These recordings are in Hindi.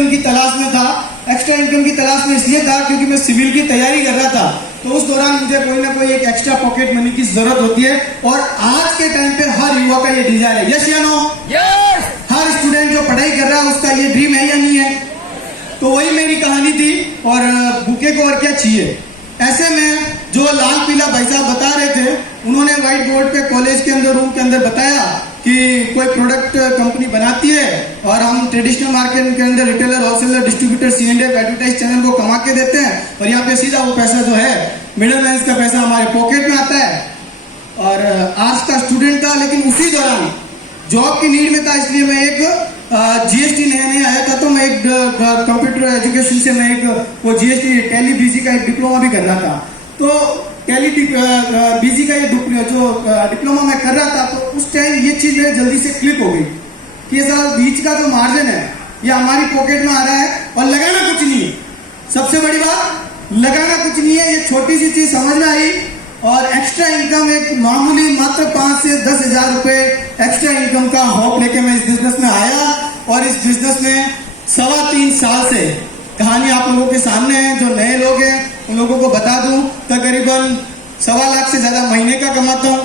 इनकम की तलाश में था। एक्स्ट्रा इनकम की तलाश में इसलिए था क्योंकि मैं सिविल की तैयारी कर रहा था, तो उस दौरान मुझे कोई ना कोई एक एक्स्ट्रा पॉकेट मनी की जरूरत होती है। और आज के टाइम पे हर युवा का ये डिजायर है, यस या नो? यस। हर स्टूडेंट जो पढ़ाई कर रहा है उसका ये ड्रीम है या नहीं है? तो वही मेरी कहानी थी। और बुके को और क्या चाहिए। ऐसे में जो लाल पीला भाई साहब बता रहे थे, उन्होंने व्हाइट बोर्ड पे कॉलेज के अंदर रूम के अंदर बताया कि कोई प्रोडक्ट कंपनी बनाती है और हम ट्रेडिशनल मार्केट के अंदर retailer, wholesaler, distributor, C&F advertise channel को कमा के देते हैं और यहाँ पे सीधा वो पैसा जो है मिडिल मैन का पैसा हमारे पॉकेट में आता है। और आर्ट्स का स्टूडेंट था, लेकिन उसी दौरान जॉब की नीड में था, इसलिए मैं एक GST नया आया था, तो मैं एक कंप्यूटर एजुकेशन से मैं एक वो GST टैली BG का एक डिप्लोमा भी कर रहा था। तो टैली BG का ये जो डिप्लोमा मैं कर रहा था, तो उस टाइम ये चीज मेरे जल्दी से क्लिक हो गई कि सर बीच का जो मार्जिन है ये हमारी पॉकेट में आ रहा है और लगाना कुछ नहीं है। सबसे बड़ी बात, लगाना कुछ नहीं है, ये छोटी सी चीज समझ में आई। और एक्स्ट्रा इनकम एक मामूली मात्र 5 से 10 हजार रुपए एक्स्ट्रा इनकम का होप लेके मैं इस बिजनेस में आया। और इस बिजनेस में 3.25 साल से कहानी आप लोगों के सामने है। जो नए लोग हैं उन लोगों को बता दूं, तकरीबन 1.25 लाख से ज्यादा महीने का कमाता हूं।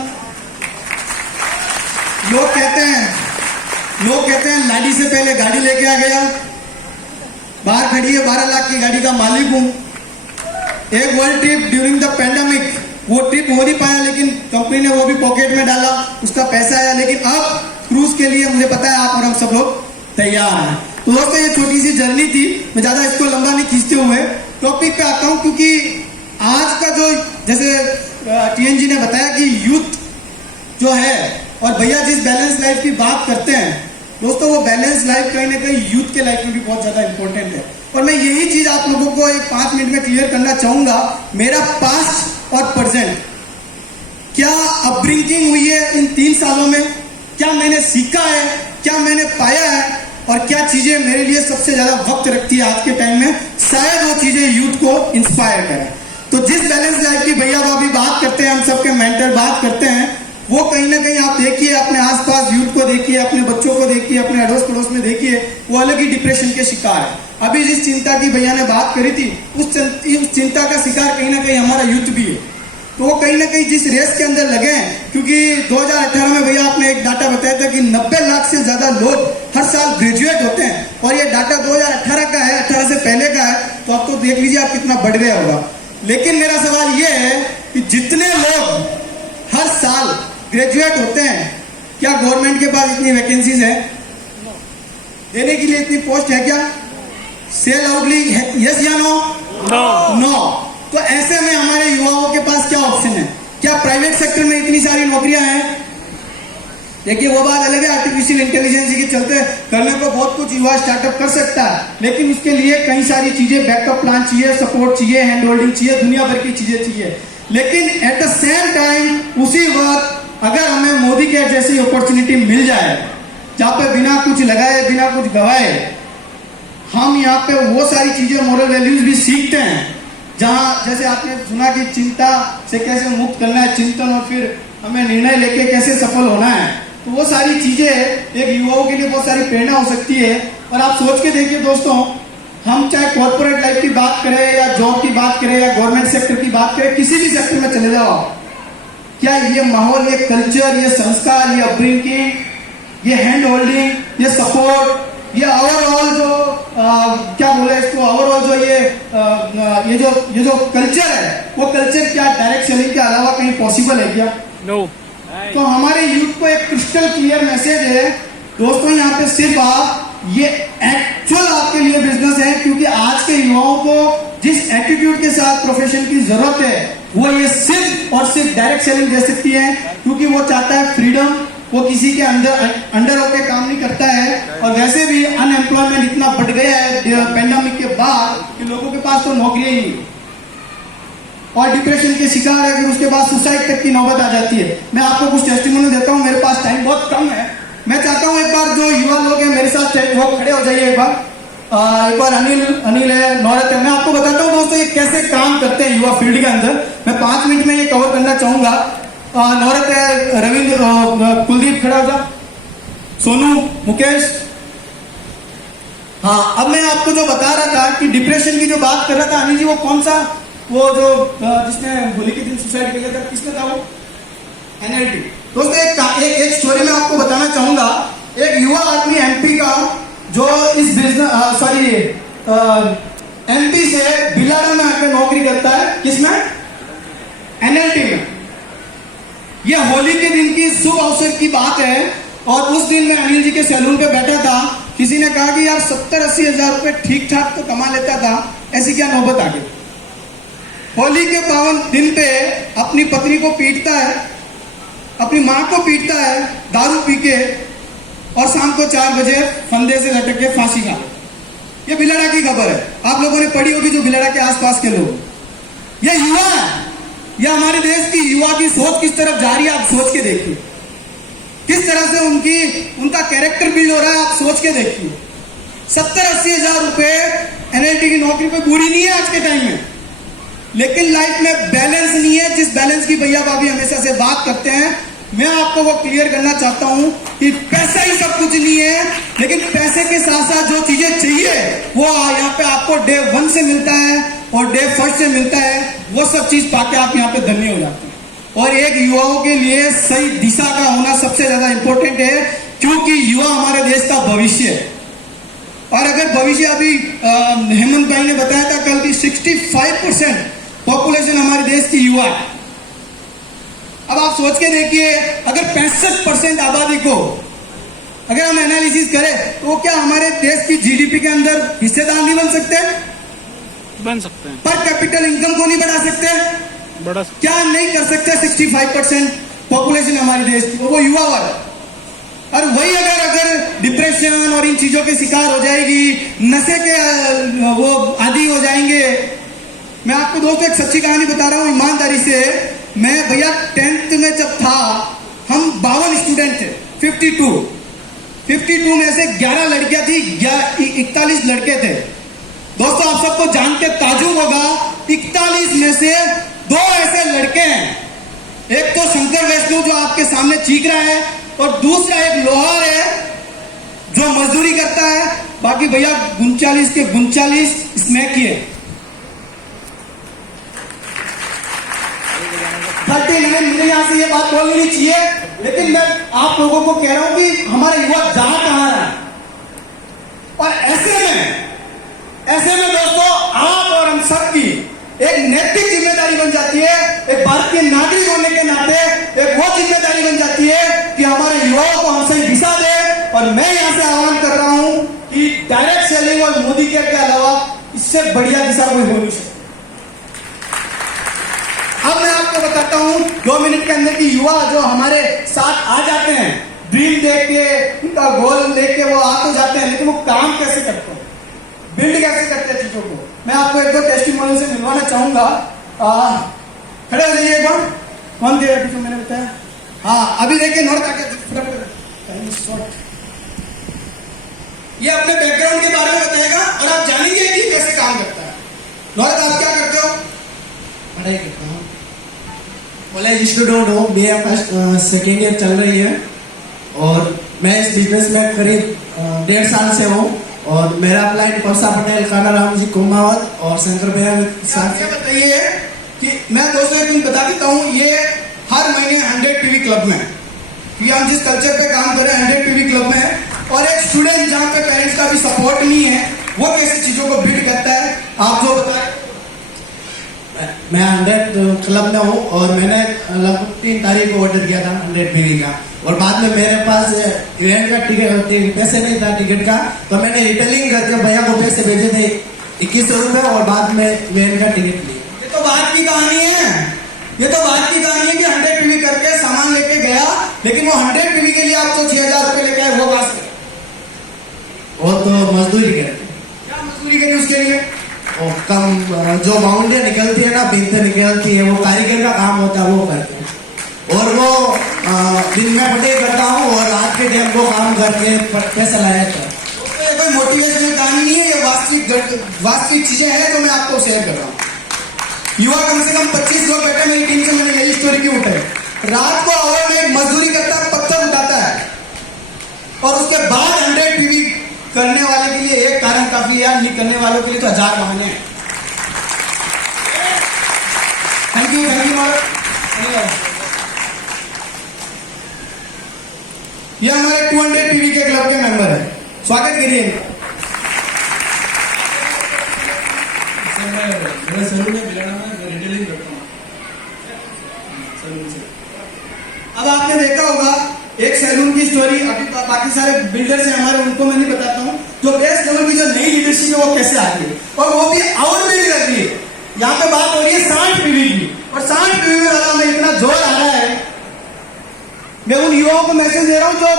लोग कहते हैं लाडी से पहले गाड़ी लेके आ गया, बाहर खड़ी है 12 लाख की गाड़ी का मालिक हूं। एक world trip during the pandemic, वो ट्रिप हो नहीं पाया, लेकिन कंपनी ने वो भी पॉकेट में डाला, उसका पैसा आया। लेकिन अब क्रूज के लिए मुझे पता है आप और हम सब लोग तैयार हैं। तो दोस्तों ये छोटी सी जर्नी थी, मैं ज्यादा इसको लंबा नहीं खींचते हुए टॉपिक पे आता हूं, क्योंकि आज का जो जैसे TNG ने बताया कि यूथ जो है और भैया जिस बैलेंस लाइफ की बात करते हैं दोस्तों, वो बैलेंस लाइफ कहीं ना कहीं यूथ के लाइफ में भी बहुत ज्यादा इंपॉर्टेंट है। और मैं यही चीज आप लोगों को एक 5 मिनट में क्लियर करना चाहूंगा। मेरा पास्ट और प्रेजेंट क्या अपब्रिंगिंग हुई है इन 3 सालों में, क्या मैंने सीखा है, क्या मैंने पाया है और क्या चीजें मेरे लिए सबसे ज्यादा वक्त रखती है आज के टाइम में, शायद वो चीजें यूथ को इंस्पायर करें। तो जिस बैलेंस लाइफ की भैया भाभी बात करते हैं, हम सबके मेंटर बात करते हैं, वो कहीं ना कहीं आप देखिए, अपने आसपास यूथ को देखिए, अपने बच्चों को देखिए, अपने अड़ोस पड़ोस में देखिए, वो अलग ही डिप्रेशन के शिकार है। अभी जिस चिंता की भैया ने बात करी थी, उस चिंता का शिकार कहीं ना कहीं हमारा यूथ भी है। तो वो कहीं ना कहीं जिस रेस के अंदर लगे हैं, क्योंकि 2018 में भैया आपने एक डाटा बताया था कि 90 लाख से ज्यादा लोग हर साल ग्रेजुएट होते हैं, और ये डाटा 2018 का है, 18 से पहले का है, तो अब तो देख लीजिए आप कितना बढ़ गया होगा। लेकिन मेरा सवाल ये है कि जितने लोग हर साल ग्रेजुएट होते हैं, क्या गवर्नमेंट के पास इतनी वैकेंसीज है? देने के लिए इतनी पोस्ट है क्या? से लाउडली यस या नो? नो। तो ऐसे में हमारे युवाओं के पास क्या ऑप्शन है? क्या प्राइवेट सेक्टर में इतनी सारी नौकरियां हैं? देखिए वो बात अलग है, आर्टिफिशियल इंटेलिजेंस के चलते करने को बहुत कुछ युवा स्टार्टअप कर सकता है, लेकिन उसके लिए कई सारी चीजें, बैकअप प्लान चाहिए, सपोर्ट चाहिए, हैंड होल्डिंग चाहिए, दुनिया भर की चीजें चाहिए। लेकिन एट द सेम टाइम उसी वक्त अगर हमें मोदी के जैसी अपॉर्चुनिटी मिल जाए जहां पे बिना कुछ लगाए, बिना कुछ गवाए हम यहाँ पे वो सारी चीजें, मोरल वैल्यूज भी सीखते हैं, जहां जैसे आपने सुना कि चिंता से कैसे मुक्त करना है, चिंतन, और फिर हमें निर्णय लेके कैसे सफल होना है, तो वो सारी चीजें एक युवाओं के लिए बहुत सारी प्रेरणा हो सकती है। और आप सोच के देखिए दोस्तों, हम चाहे कॉर्पोरेट लाइफ की बात करें या जॉब की बात करें या गवर्नमेंट सेक्टर की बात करें, किसी भी सेक्टर में चले जाओ, क्या ये माहौल, ये कल्चर, ये संस्कार, ये अपब्रिंगिंग, ये हैंड होल्डिंग, ये सपोर्ट, ये ओवरऑल जो क्या बोले इसको, ओवरऑल जो ये जो कल्चर है, वो कल्चर क्या डायरेक्ट सेलिंग के अलावा कहीं पॉसिबल है क्या? नो। तो हमारे यूथ को एक क्रिस्टल क्लियर मैसेज है दोस्तों, यहाँ पे सिर्फ आप ये एक्चुअल आपके लिए बिजनेस है, क्योंकि आज के युवाओं को जिस एटीट्यूड के साथ प्रोफेशन की जरूरत है, वो ये सिर्फ और सिर्फ डायरेक्ट सेलिंग दे सकती है, क्योंकि वो चाहता है फ्रीडम, वो किसी के अंडर होकर काम नहीं करता है। और वैसे भी अनएम्प्लॉयमेंट इतना बढ़ गया है पेंडेमिक के बाद कि लोगों के पास तो नौकरियां ही नहीं, और डिप्रेशन के शिकार है, फिर उसके बाद सुसाइड तक की नौबत आ जाती है। मैं आपको कुछ टेस्टिमोनी देता हूं, मेरे पास टाइम बहुत कम है। मैं चाहता हूं एक बार जो युवा लोग हैं मेरे साथ वो खड़े हो जाइए एक बार अनिल है, नौरत है। मैं आपको बताता हूं दोस्तों ये कैसे काम करते हैं युवा फील्ड के अंदर। मैं 5 मिनट में ये कवर करना चाहूंगा। नौरत है, रविंद्र, कुलदीप खड़ा हो जा, सोनू, मुकेश, हाँ, अब मैं आपको जो बता रहा था कि डिप्रेशन की जो बात कर रहा था अनिल जी, वो कौन सा, वो जो जिसने होली के दिन सुसाइड किया था, किसने था वो? एनएलटी। दोस्तों एक स्टोरी मैं आपको बताना चाहूंगा। एक युवा आदमी एमपी का जो इस बिजनेस एमपी से बिलाड़ा में आकर नौकरी करता है, किसमें? एनएलटी में। यह होली के दिन की शुभ अवसर की बात है और उस दिन मैं अनिल जी के सैलून पे बैठा था। किसी ने कहा कि यार 70-80 हजार रुपए ठीक ठाक तो कमा लेता था, ऐसी क्या नौबत आ गई? होली के पावन दिन पे अपनी पत्नी को पीटता है, अपनी मां को पीटता है दारू पी के, और शाम को 4 बजे फंदे से लटक के फांसी खा लो। ये बिलाड़ा की खबर है, आप लोगों ने पढ़ी होगी, जो बिलाड़ा के आसपास के लोग। ये युवा है, यह हमारे देश की युवा की सोच किस तरफ जा रही है, आप सोच के देखिए। किस तरह से उनका कैरेक्टर बिल्ड हो रहा है, आप सोच के देखिए। 70-80 हजार रुपए एनएलटी की नौकरी कोई बुरी नहीं है आज के टाइम में, लेकिन लाइफ में बैलेंस नहीं है, जिस बैलेंस की भैया भाभी हमेशा से बात करते हैं। मैं आपको वो क्लियर करना चाहता हूं कि पैसा ही सब कुछ नहीं है, लेकिन पैसे के साथ साथ जो चीजें चाहिए वो यहाँ पे आपको डे 1 से मिलता है और डे 1 से मिलता है। वो सब चीज पाके आप यहाँ पे धन्य हो जाते हैं। और एक युवाओं के लिए सही दिशा का होना सबसे ज्यादा इंपॉर्टेंट है, क्योंकि युवा हमारे देश का भविष्य है। और अगर भविष्य, अभी हेमंत भाई ने बताया था कल की 65% पॉपुलेशन हमारे देश की युवा है। अब आप सोच के देखिए, अगर 65% आबादी को अगर हम एनालिसिस करें तो क्या हमारे देश की जीडीपी के अंदर हिस्सेदार नहीं बन सकते? बन सकते हैं। पर कैपिटल इनकम को नहीं बढ़ा सकते? बड़ा क्या नहीं कर सकते? 65% पॉपुलेशन हमारे देश की, वो युवा वर्ग। और वही अगर डिप्रेशन और इन चीजों के शिकार हो जाएगी, नशे के वो आदी हो जाएंगे। मैं आपको दोस्तों एक सच्ची कहानी बता रहा हूं ईमानदारी से। मैं भैया 10th में जब था, हम 52 स्टूडेंट थे, 52 में से 11 लड़कियां थी, 41 लड़के थे। दोस्तों आप सबको जान के ताजुब होगा, 41 में से 2 ऐसे लड़के हैं। एक तो शंकर वैष्णव जो आपके सामने चीख रहा है, और दूसरा एक लोहार है जो मजदूरी करता है। बाकी भैया 39 के 39 स्मैक ही है। 39 मुझे यहां से ये बात बोलनी नहीं चाहिए, लेकिन मैं आप लोगों को कह रहा हूं कि हमारा युवा जा कहां रहा है। और ऐसे में दोस्तों आप और हम सबकी एक नैतिक जिम्मेदारी बन जाती है, एक भारतीय नागरिक होने के नाते एक वो जिम्मेदारी बन जाती है कि हमारे युवाओं को हम सही दिशा दे। और मैं यहां से आह्वान कर रहा हूं कि डायरेक्ट सेलिंग और मोदी केयर के अलावा इससे बढ़िया दिशा कोई हो नहीं सकती। अब मैं आपको बताता हूं 2 मिनट के अंदर की युवा जो हमारे साथ आ जाते हैं, ड्रीम देख के, उनका गोल देख के वो आ तो जाते हैं, लेकिन वो काम कैसे करते हैं, बिल्ड कैसे करते हैं चीजों को। मैं आपको 1-2 टेस्टिमोनियल से मिलवाना चाहूंगा। खड़े हो जाइए एक बार। कौन दे अभी जो मैंने बताया? हाँ, अभी देखिए नोट करके ये अपने बैकग्राउंड के बारे में बताएगा और आप जानेंगे कि कैसे काम करता है। नोट, आप क्या करते हो? पढ़ाई करता हूँ, कॉलेज स्टूडेंट हूँ, BA फर्स्ट सेकेंड ईयर चल रही है। और मैं इस बिजनेस में करीब 1.5 साल से हूँ। और मेरा क्लाइंट परसा पटेल, कानाराम जी कुमावत और शंकर भैया साथ। ये बताइए कि मैं दोस्तों एक दिन बता देता हूँ, ये हर महीने 100 टीवी क्लब में, कि हम जिस कल्चर पे काम कर रहे हैं 100 टीवी क्लब में है। और एक स्टूडेंट जहाँ पे पेरेंट्स का भी सपोर्ट नहीं है, वो कैसे चीजों को बिल्ड करता है, आप जो बताएं। मैं 100 क्लब में हूँ और मैंने लगभग 3 तारीख को ऑर्डर किया था 100 टीवी का। और बाद में मेरे पास इवेंट का टिकट पैसे नहीं था टिकट का, तो मैंने रिटेलिंग करके भैया को पैसे भेजे थे 2100 रुपए, और बाद में इवेंट का टिकट लिया। ये तो बात की कहानी है, ये तो बात की कहानी है कि 100 टीवी करके सामान लेके गया, लेकिन वो 100 टीवी के लिए आप तो 6000 रुपए लेके आए, वो बात कर। वो तो मजदूरी करते। क्या मजदूरी करी उसके लिए? और कम जो बाउंड्री निकलती है ना, भिंत निकलती है, वो कारीगर का काम होता है, वो करते हैं। और वो दिन में पढ़ाई करता हूँ और रात के टाइम को काम करके पैसा लाया था। तो कोई मोटिवेशनल कहानी नहीं है, ये वास्तविक चीजें हैं जो मैं आपको शेयर कर रहा हूँ। युवा कम से कम 25 लोग बैठे, मेरी टीम से मैंने यही स्टोरी क्यों उठाई। रात को आवर में मजदूरी करता है, पत्थर उठाता है, और उसके बाद 100 टीवी करने वाले के लिए एक कारण काफी है, नहीं करने वालों के लिए तो 1000 बहाने हैं। थैंक यू ये हमारे 200 टीवी के क्लब के मेंबर है, स्वागत करिए इनका। मेरा सैलून में बिलाना में रिटेलिंग करता हूँ सैलून से। अब आपने देखा होगा एक सैलून की स्टोरी, अभी बाकी सारे बिल्डर्स हैं हमारे, उनको मैं नहीं बताता हूँ। जो बेस्ट लेवल की जो नई लीडरशिप है वो कैसे आ रही है और वो भी आउटबिल्ड कर रही है। यहाँ पे बात हो रही है 60 पीवी की, और 60 पीवी में वाला में इतना जोर आ रहा है। मैं उन युवाओं को मैसेज दे रहा हूँ जो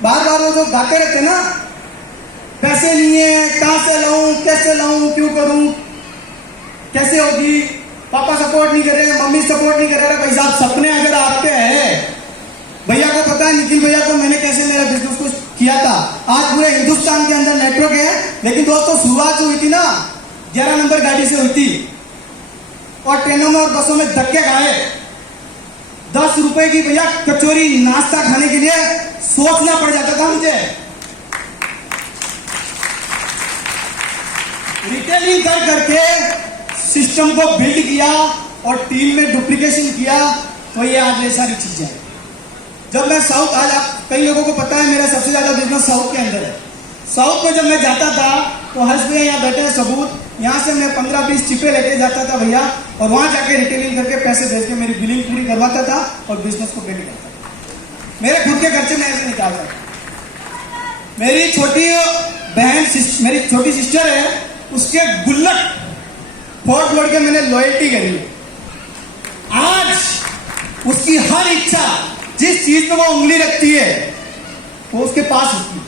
बार बार वो जो गाते रहते ना, पैसे नहीं है, कहां से लाऊं, कैसे लाऊं, क्यों करूं, कैसे होगी, पापा सपोर्ट नहीं कर रहे, मम्मी सपोर्ट नहीं कर रहे। भाई साहब, सपने अगर आपके हैं, भैया को पता है, निखिल भैया को मैंने कैसे मेरा बिजनेस को किया था। आज पूरे हिंदुस्तान के अंदर नेटवर्क है, लेकिन दोस्तों शुरुआत जो हुई थी ना 11 नंबर गाड़ी से हुई थी, और ट्रेनों में और बसों में धक्के खाए। 10 रुपए की भैया कचौरी नाश्ता खाने के लिए सोचना पड़ जाता था मुझे। रिटेलिंग कर करके सिस्टम को बिल्ड किया और टीम में डुप्लीकेशन किया, तो ये आज ये सारी चीजें हैं। जब मैं साउथ, आज आप कई लोगों को पता है मेरा सबसे ज्यादा बिजनेस साउथ के अंदर है। साउथ में जब मैं जाता था तो हंस भैया यहाँ बैठे हैं सबूत, यहाँ से मैं 15-20 चिपे लेके जाता था भैया, और वहां जाके रिटेलिंग करके पैसे भेज के मेरी बिलिंग पूरी करवाता था और बिजनेस को बिल्ड करता था। मेरे खुद के खर्चे मैं ऐसे निकालता था। मेरी छोटी बहन, मेरी छोटी सिस्टर है, उसके गुल्लक फोड़ के मैंने लॉयल्टी करी। आज उसकी हर इच्छा, जिस चीज में वो उंगली रखती है, वो उसके पास होती है,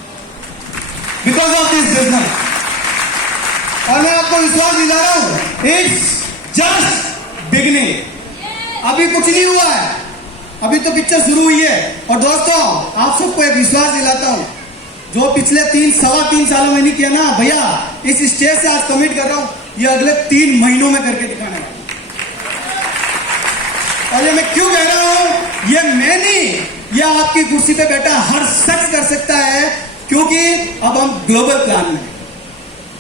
बिकॉज ऑफ दिस बिजनेस। और मैं आपको विश्वास दिला रहा हूं, इट्स जस्ट बिगिनिंग। अभी कुछ नहीं हुआ है, अभी तो पिक्चर शुरू हुई है। और दोस्तों, आप सबको एक विश्वास दिलाता हूं, जो पिछले 3-3.25 सालों में नहीं किया ना भैया, इस स्टेज से आज कमिट कर रहा हूं, ये अगले 3 महीनों में करके दिखाना है। और ये मैं क्यों कह रहा हूं, ये मैं नहीं, ये आपकी कुर्सी पे बैठा हर शख्स कर सकता है, क्योंकि अब हम ग्लोबल प्लान में,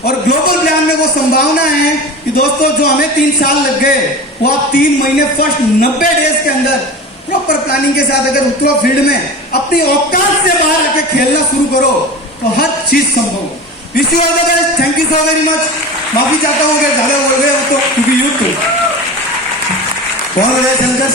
और ग्लोबल प्लान में वो संभावना है कि दोस्तों जो हमें 3 साल लग गए, वो आप 3 महीने, फर्स्ट 90 डेज के अंदर प्रॉपर प्लानिंग के साथ अगर उतरो फील्ड में, अपनी औकात से बाहर आके खेलना शुरू करो, तो हर चीज संभव हो। Wish you all the best, thank you so very much. माफी चाहता हूँ कि ज्यादा बोल गए हो तो, क्योंकि यूथ कौन शंकर